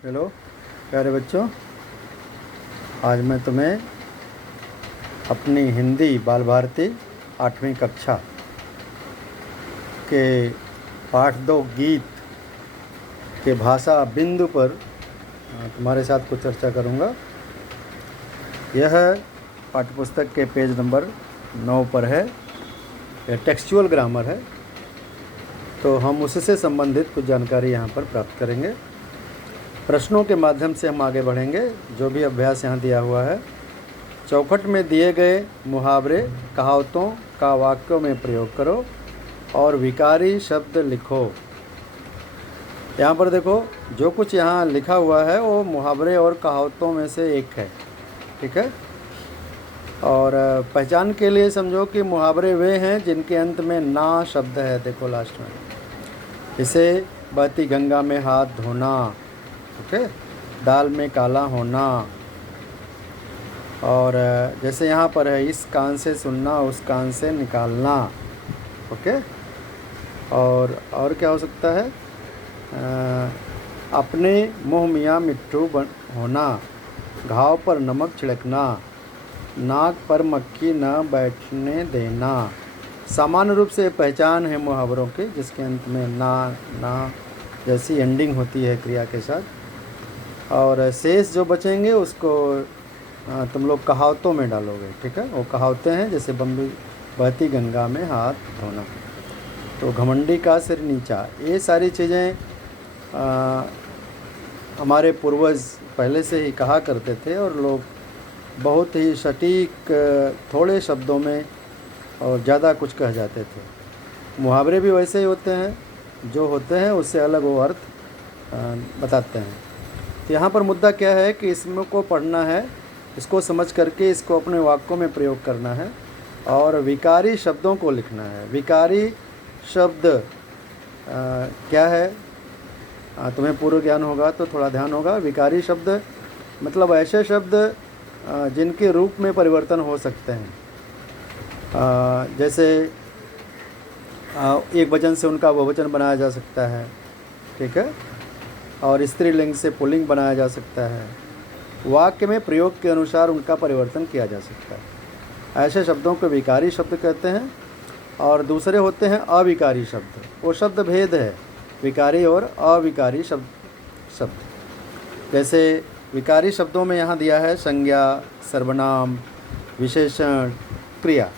Hello प्यारे बच्चों, आज मैं तुम्हें अपनी हिंदी बाल भारती 8वीं कक्षा के पाठ 2 गीत के भाषा बिंदु पर तुम्हारे साथ कुछ चर्चा करूंगा। यह पाठ्यपुस्तक के पेज नंबर 9 पर है। यह टेक्सचुअल ग्रामर है, तो हम उससे संबंधित कुछ जानकारी यहाँ पर प्राप्त करेंगे। प्रश्नों के माध्यम से हम आगे बढ़ेंगे। जो भी अभ्यास यहाँ दिया हुआ है, चौखट में दिए गए मुहावरे कहावतों का वाक्यों में प्रयोग करो और विकारी शब्द लिखो। यहाँ पर देखो, जो कुछ यहाँ लिखा हुआ है वो मुहावरे और कहावतों में से एक है, ठीक है। और पहचान के लिए समझो कि मुहावरे वे हैं जिनके अंत में ना शब्द है। देखो लास्ट में, इसे बहती गंगा में हाथ धोना, ओके, दाल में काला होना, और जैसे यहाँ पर है इस कान से सुनना उस कान से निकालना, ओके। और क्या हो सकता है, अपने मुँह मियाँ मिट्ठू होना, घाव पर नमक छिड़कना, नाक पर मक्खी न बैठने देना। सामान्य रूप से पहचान है मुहावरों की जिसके अंत में ना जैसी एंडिंग होती है क्रिया के साथ। और शेष जो बचेंगे उसको तुम लोग कहावतों में डालोगे, ठीक है। वो कहावतें हैं जैसे बहती गंगा में हाथ धोना, तो घमंडी का सिर नीचा, ये सारी चीज़ें हमारे पूर्वज पहले से ही कहा करते थे और लोग बहुत ही सटीक थोड़े शब्दों में और ज़्यादा कुछ कह जाते थे। मुहावरे भी वैसे ही होते हैं, जो होते हैं उससे अलग वो अर्थ बताते हैं। तो यहाँ पर मुद्दा क्या है कि इसमें को पढ़ना है, इसको समझ करके इसको अपने वाक्यों में प्रयोग करना है और विकारी शब्दों को लिखना है। विकारी शब्द क्या है, तुम्हें पूर्व ज्ञान होगा तो थोड़ा ध्यान होगा। विकारी शब्द मतलब ऐसे शब्द जिनके रूप में परिवर्तन हो सकते हैं। जैसे एक वचन से उनका बहुवचन बनाया जा सकता है, ठीक है, और स्त्रीलिंग से पुल्लिंग बनाया जा सकता है। वाक्य में प्रयोग के अनुसार उनका परिवर्तन किया जा सकता है। ऐसे शब्दों को विकारी शब्द कहते हैं। और दूसरे होते हैं अविकारी शब्द। वो शब्द भेद है विकारी और अविकारी शब्द। जैसे विकारी शब्दों में यहाँ दिया है संज्ञा, सर्वनाम, विशेषण, क्रिया।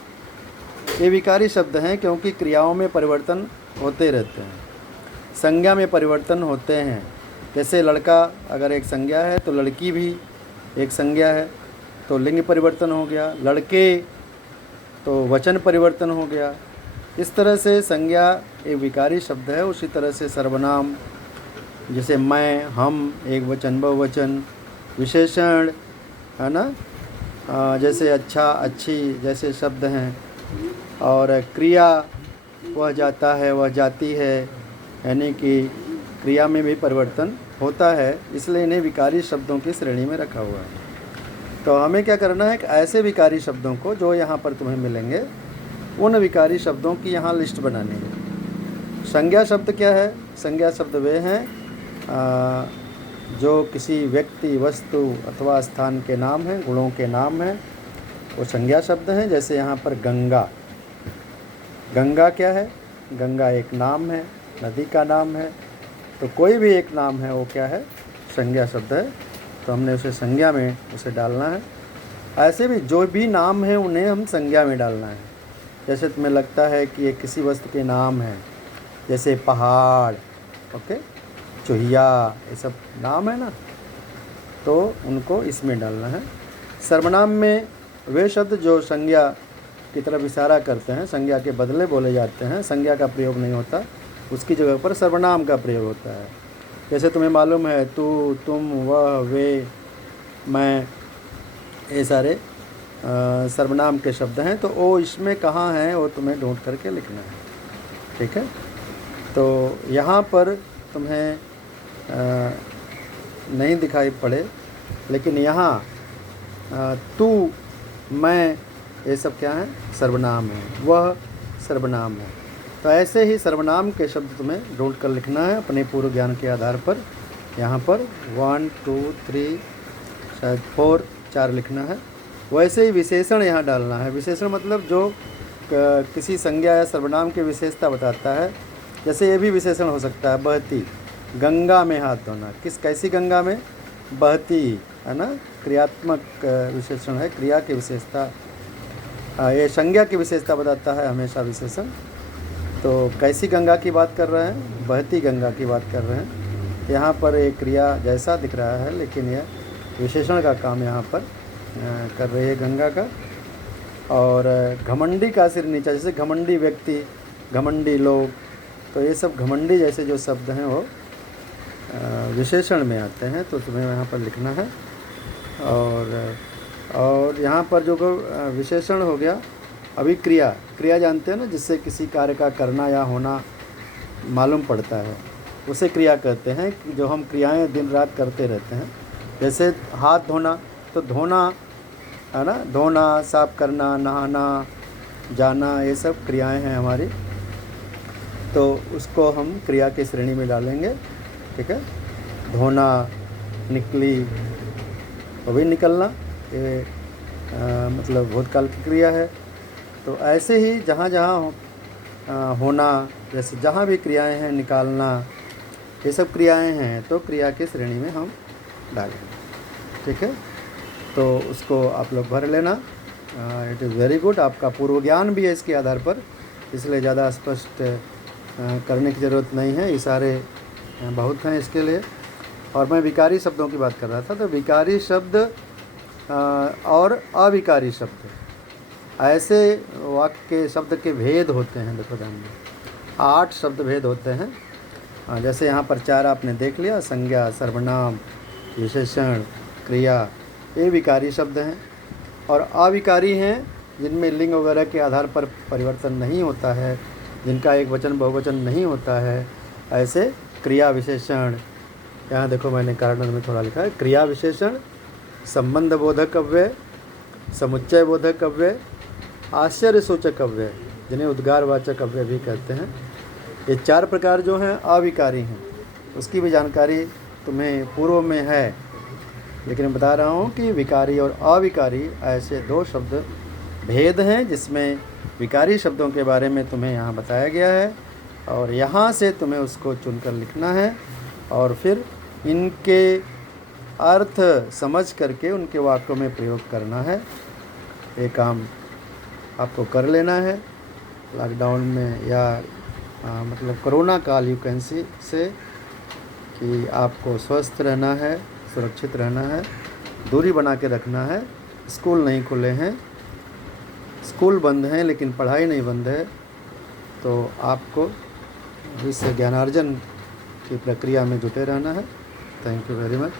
ये विकारी शब्द हैं क्योंकि क्रियाओं में परिवर्तन होते रहते हैं, संज्ञा में परिवर्तन होते हैं। जैसे लड़का अगर एक संज्ञा है तो लड़की भी एक संज्ञा है, तो लिंग परिवर्तन हो गया। लड़के तो वचन परिवर्तन हो गया। इस तरह से संज्ञा एक विकारी शब्द है। उसी तरह से सर्वनाम जैसे मैं, हम, एक वचन, बहुवचन, विशेषण है ना, जैसे अच्छा, अच्छी जैसे शब्द हैं। और क्रिया, वह जाता है, वह जाती है, यानी कि क्रिया में भी परिवर्तन होता है, इसलिए इन्हें विकारी शब्दों की श्रेणी में रखा हुआ है। तो हमें क्या करना है कि ऐसे विकारी शब्दों को जो यहाँ पर तुम्हें मिलेंगे, उन विकारी शब्दों की यहाँ लिस्ट बनानी है। संज्ञा शब्द क्या है? संज्ञा शब्द वे हैं जो किसी व्यक्ति, वस्तु अथवा स्थान के नाम हैं, गुणों के नाम हैं, वो संज्ञा शब्द हैं। जैसे यहाँ पर गंगा, गंगा क्या है? गंगा एक नाम है, नदी का नाम है। तो कोई भी एक नाम है वो क्या है? संज्ञा शब्द है। तो हमने उसे संज्ञा में उसे डालना है। ऐसे भी जो भी नाम है उन्हें हम संज्ञा में डालना है। जैसे तुम्हें लगता है कि ये किसी वस्तु के नाम है, जैसे पहाड़, ओके, चुहिया, ये सब नाम है ना, तो उनको इसमें डालना है। सर्वनाम में वे शब्द जो संज्ञा की तरफ इशारा करते हैं, संज्ञा के बदले बोले जाते हैं, संज्ञा का प्रयोग नहीं होता, उसकी जगह पर सर्वनाम का प्रयोग होता है। जैसे तुम्हें मालूम है तू, तुम, वह, वे, मैं, ये सारे सर्वनाम के शब्द हैं। तो वो इसमें कहाँ हैं वो तुम्हें ढूंढ करके लिखना है, ठीक है। तो यहाँ पर तुम्हें नहीं दिखाई पड़े, लेकिन यहाँ तू, मैं, ये सब क्या है? सर्वनाम है। वह सर्वनाम है। तो ऐसे ही सर्वनाम के शब्द तुम्हें ढूंढ कर लिखना है अपने पूर्व ज्ञान के आधार पर। यहाँ पर 1 2 3 शायद 4 लिखना है। वैसे ही विशेषण यहाँ डालना है। विशेषण मतलब जो किसी संज्ञा या सर्वनाम की विशेषता बताता है। जैसे ये भी विशेषण हो सकता है, बहती, गंगा में हाथ धोना। कैसी गंगा में? बहती, है ना, क्रियात्मक विशेषण है, क्रिया की विशेषता। ये संज्ञा की विशेषता बताता है हमेशा विशेषण। तो कैसी गंगा की बात कर रहे हैं? बहती गंगा की बात कर रहे हैं। यहाँ पर एक क्रिया जैसा दिख रहा है, लेकिन यह विशेषण का काम यहाँ पर कर रही है गंगा का। और घमंडी का सिर नीचा, जैसे घमंडी व्यक्ति, घमंडी लोग, तो ये सब घमंडी जैसे जो शब्द हैं वो विशेषण में आते हैं, तो तुम्हें यहाँ पर लिखना है। और यहाँ पर जो विशेषण हो गया। अभी क्रिया जानते हैं ना, जिससे किसी कार्य का करना या होना मालूम पड़ता है, उसे क्रिया कहते हैं। कि जो हम क्रियाएं दिन रात करते रहते हैं, जैसे हाथ धोना, तो धोना, है ना, धोना, साफ करना, नहाना, जाना, ये सब क्रियाएं हैं हमारी। तो उसको हम क्रिया की श्रेणी में डालेंगे। ठीक है, धोना, निकली, वो भी निकलना, ये मतलब भूतकाल की क्रिया है। तो ऐसे ही जहाँ जहाँ होना, जैसे जहाँ भी क्रियाएं हैं, निकालना, ये सब क्रियाएं हैं, तो क्रिया की श्रेणी में हम डालेंगे। ठीक है, तो उसको आप लोग भर लेना। It is very good. आपका पूर्व ज्ञान भी है इसके आधार पर, इसलिए ज़्यादा स्पष्ट करने की ज़रूरत नहीं है, इशारे बहुत हैं इसके लिए। और मैं विकारी शब्दों की बात कर रहा था। तो विकारी शब्द और अविकारी शब्द, ऐसे वाक्य के शब्द के भेद होते हैं। देखो ध्यान में 8 शब्द भेद होते हैं। जैसे यहाँ पर 4 आपने देख लिया, संज्ञा, सर्वनाम, विशेषण, क्रिया, ये विकारी शब्द हैं। और अविकारी हैं जिनमें लिंग वगैरह के आधार पर परिवर्तन नहीं होता है, जिनका एक वचन बहुवचन नहीं होता है, ऐसे क्रिया विशेषण। यहाँ देखो मैंने कारण में थोड़ा लिखा है, क्रिया विशेषण, संबंध बोधक अव्यय, समुच्चय बोधक अव्यय, आश्चर्य सूचक अव्यय, जिन्हें उद्गारवाचक अव्यय भी कहते हैं। ये 4 प्रकार जो हैं अविकारी हैं। उसकी भी जानकारी तुम्हें पूर्व में है, लेकिन बता रहा हूँ कि विकारी और अविकारी ऐसे 2 शब्द भेद हैं, जिसमें विकारी शब्दों के बारे में तुम्हें यहाँ बताया गया है। और यहाँ से तुम्हें उसको चुनकर लिखना है और फिर इनके अर्थ समझ करके उनके वाक्यों में प्रयोग करना है। ये काम आपको कर लेना है लॉकडाउन में, या मतलब कोरोना काल यू कैन से, कि आपको स्वस्थ रहना है, सुरक्षित रहना है, दूरी बना के रखना है। स्कूल नहीं खुले हैं, स्कूल बंद हैं, लेकिन पढ़ाई नहीं बंद है। तो आपको इस ज्ञानार्जन की प्रक्रिया में जुटे रहना है। Thank you very much.